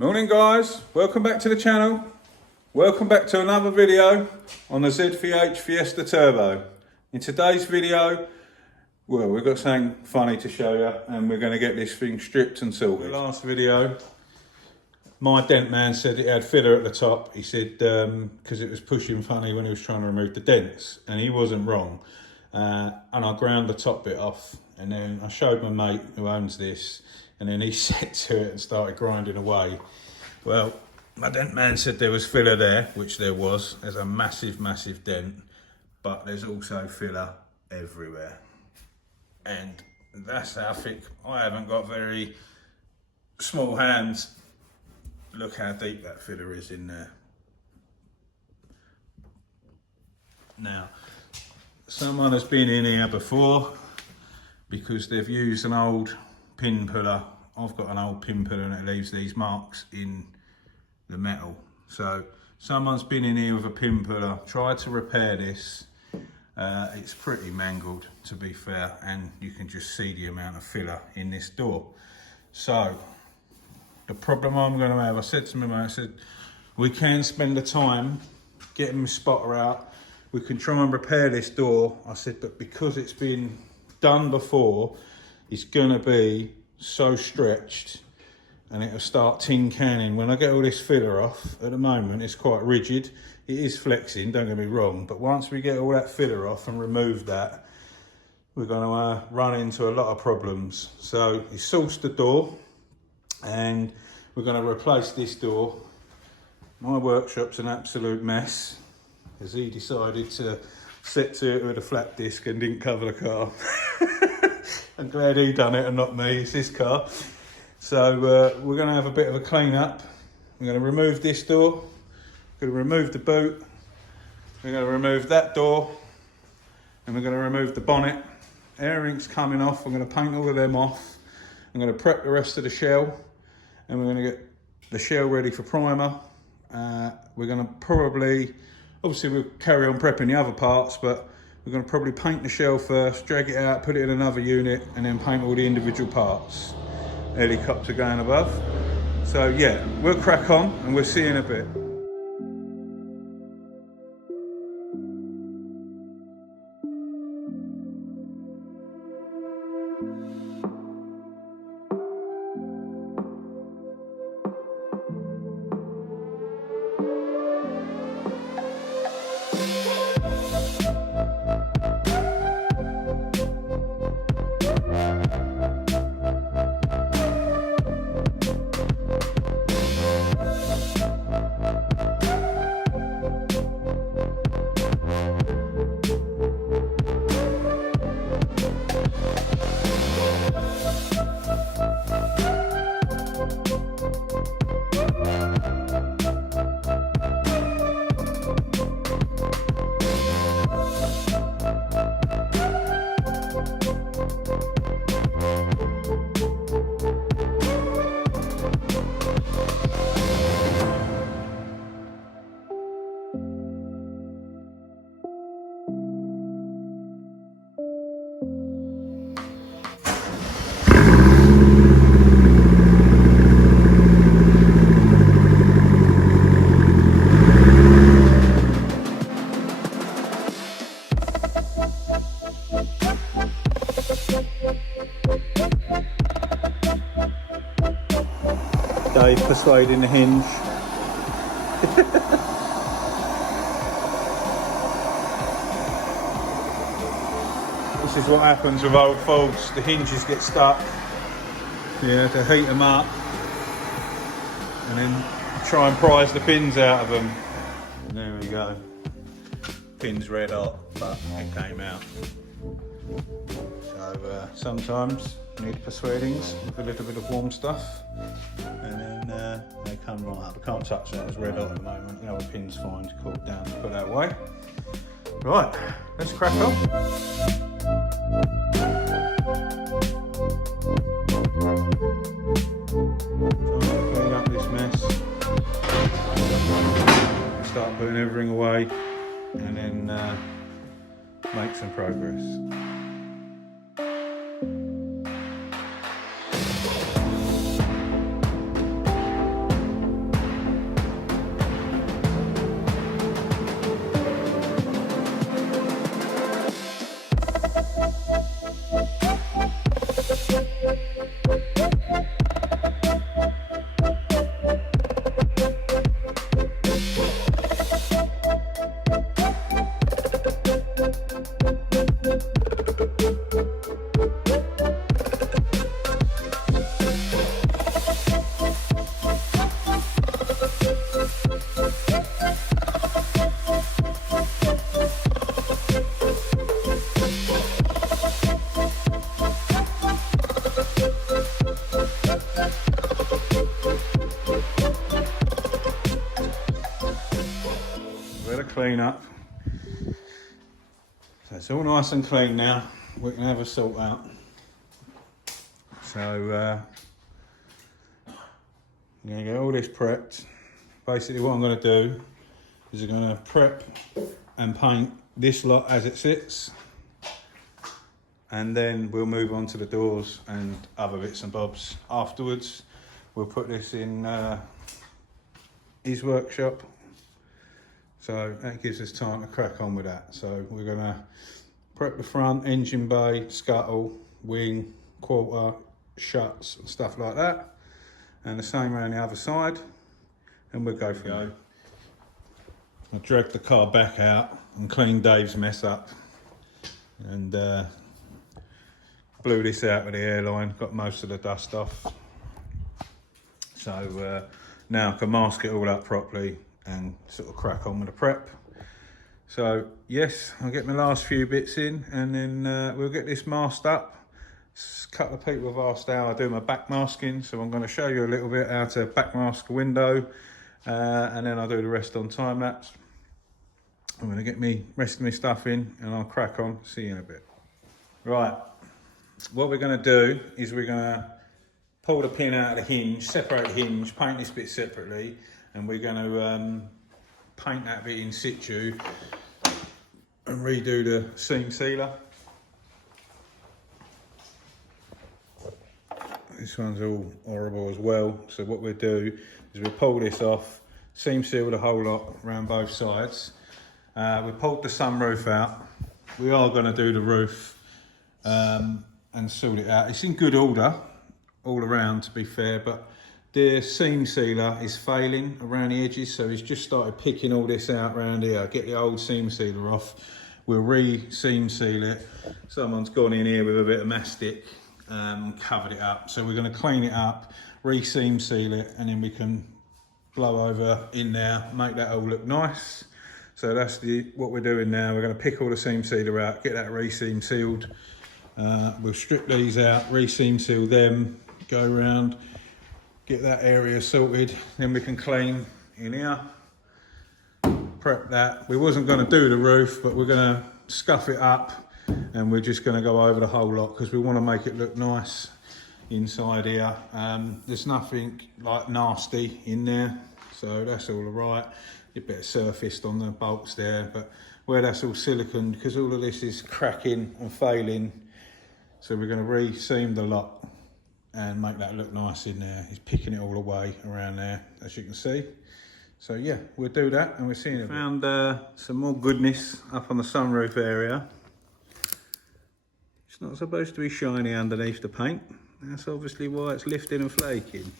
Morning guys, welcome back to the channel. Welcome back to another video on the ZVH Fiesta Turbo. In today's video, well, we've got something funny to show you and we're going to get this thing stripped and sorted. The last video, my dent man said it had filler at the top. He said because it was pushing funny when he was trying to remove the dents, and he wasn't wrong. And I ground the top bit off, and then I showed my mate who owns this, and then he set to it and started grinding away. Well, my dent man said there was filler there, which there was. There's a massive, massive dent, but there's also filler everywhere. And that's how thick. I haven't got very small hands. Look how deep that filler is in there. Now, someone has been in here before because they've used an old pin puller. I've got an old pin puller and it leaves these marks in the metal. So someone's been in here with a pin puller, tried to repair this. It's pretty mangled, to be fair, and you can just see the amount of filler in this door. So the problem I'm going to have, I said to my mate, I said, we can spend the time getting the spotter out. We can try and repair this door. I said, but because it's been done before, it's going to be so stretched and it'll start tin canning. When I get all this filler off, at the moment it's quite rigid. It is flexing, don't get me wrong, but once we get all that filler off and remove that, we're going to run into a lot of problems. So he sourced the door and we're going to replace this door. My workshop's an absolute mess as he decided to set to it with a flat disc and didn't cover the car. I'm glad he done it and not me, it's his car. So we're going to have a bit of a clean up. We're going to remove this door, we're going to remove the boot, we're going to remove that door, and we're going to remove the bonnet. Everything's coming off. I'm going to paint all of them off. I'm going to prep the rest of the shell, and we're going to get the shell ready for primer. We're going to probably, obviously we'll carry on prepping the other parts, but we're going to probably paint the shell first, drag it out, put it in another unit, and then paint all the individual parts. Helicopter going above. So yeah, we'll crack on and we'll see you in a bit. Dave persuading the hinge. This is what happens with old Fords. The hinges get stuck. Yeah, to heat them up and then try and prise the pins out of them. And there we go. Pins red hot, but it came out. So sometimes you need persuadings with a little bit of warm stuff, and then they come right up. I can't touch that, it's red hot at the moment. The other pin's fine to cool it down and put that away. Right, let's crack on. Trying to clean up this mess. Start putting everything away, and then make some progress. clean up. So it's all nice and clean now. We can have a sort out. So I'm going to get all this prepped. Basically what I'm going to do is I'm going to prep and paint this lot as it sits, and then we'll move on to the doors and other bits and bobs afterwards. We'll put this in his workshop, so that gives us time to crack on with that. So we're going to prep the front, engine bay, scuttle, wing, quarter, shuts and stuff like that, and the same around the other side, and we'll go for it. I dragged the car back out and cleaned Dave's mess up, and blew this out with the airline, got most of the dust off. So now I can mask it all up properly and sort of crack on with the prep. So yes, I'll get my last few bits in, and then we'll get this masked up. A couple of people have asked how I do my back masking, so I'm going to show you a little bit how to back mask a window, and then I'll do the rest on time lapse. I'm going to get me rest of my stuff in and I'll crack on. See you in a bit. Right, what we're going to do is we're going to pull the pin out of the hinge, separate the hinge, paint this bit separately, and we're going to paint that bit in situ and redo the seam sealer. This one's all horrible as well, so what we'll do is we'll pull this off, seam seal the whole lot around both sides. We pulled the sunroof out. We are going to do the roof and sort it out. It's in good order all around, to be fair, but the seam sealer is failing around the edges, so he's just started picking all this out around here. Get the old seam sealer off. We'll re-seam seal it. Someone's gone in here with a bit of mastic, covered it up. So we're going to clean it up, re-seam seal it, and then we can blow over in there, make that all look nice. So that's what we're doing now. We're going to pick all the seam sealer out, get that re-seam sealed. We'll strip these out, re-seam seal them, go around, get that area sorted. Then we can clean in here, prep that. We wasn't going to do the roof, but we're going to scuff it up, and we're just going to go over the whole lot because we want to make it look nice inside here. There's nothing like nasty in there, so that's all right. A bit of surfaced on the bolts there, but where that's all silicone, because all of this is cracking and failing, so we're going to re-seam the lot and make that look nice in there. He's picking it all away around there, as you can see. So yeah, we'll do that and we're seeing it. Found some more goodness up on the sunroof area. It's not supposed to be shiny underneath the paint. That's obviously why it's lifting and flaking.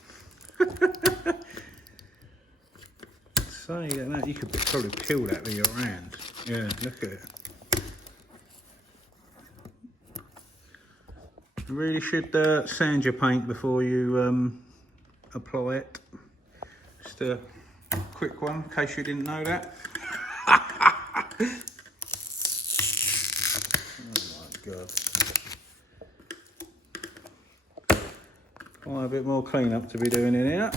Say that, you could probably peel that with your hand. Yeah, look at it. You really should sand your paint before you apply it. Just a quick one, in case you didn't know that. Oh my God. Quite a bit more clean-up to be doing in here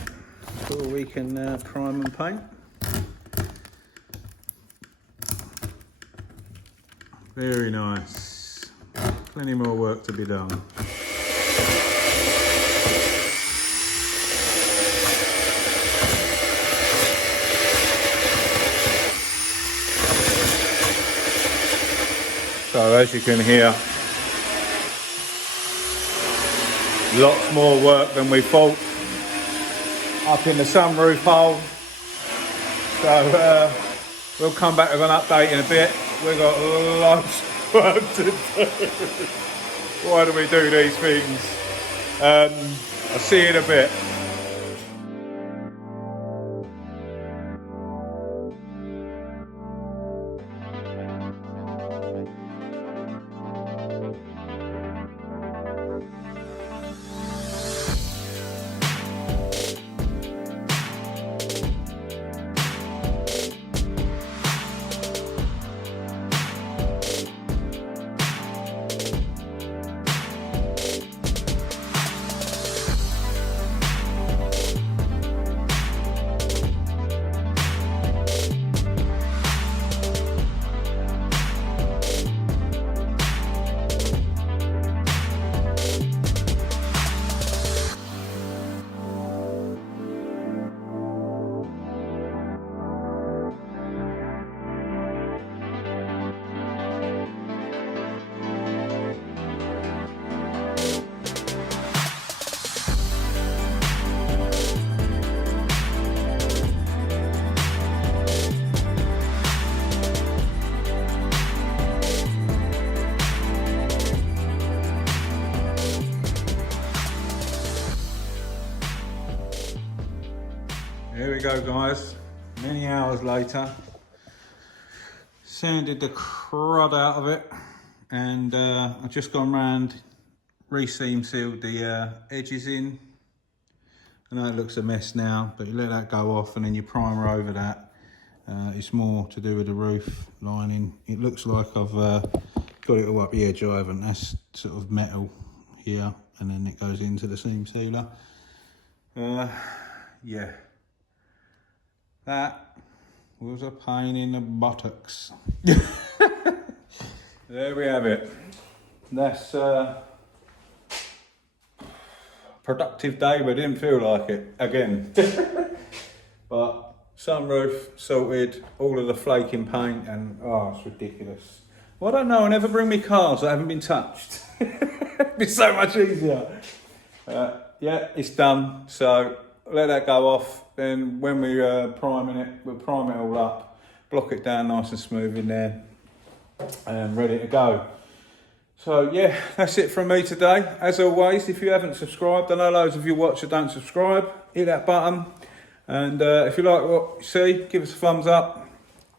before we can prime and paint. Very nice. Plenty more work to be done. So as you can hear, lots more work than we thought up in the sunroof hole. So we'll come back with an update in a bit. We've got lots of work to do. Why do we do these things? I'll see you in a bit. Here we go, guys. Many hours later. Sanded the crud out of it, and I've just gone round, re-seam sealed the edges in. I know it looks a mess now, but you let that go off and then you primer over that. It's more to do with the roof lining. It looks like I've got it all up the edge. I haven't. That's sort of metal here, and then it goes into the seam sealer. Yeah, that was a pain in the buttocks. There we have it. That's productive day, but didn't feel like it again. But sunroof sorted, all of the flaking paint, and oh, it's ridiculous. Well, I don't know, I never bring me cars that haven't been touched. It'd be so much easier. Yeah, it's done, so let that go off. Then when we're priming it, we'll prime it all up, block it down nice and smooth in there, and ready to go. So yeah, that's it from me today. As always, if you haven't subscribed, I know loads of you watch that don't subscribe, hit that button. And if you like what you see, give us a thumbs up.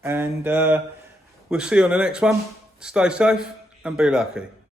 And we'll see you on the next one. Stay safe and be lucky.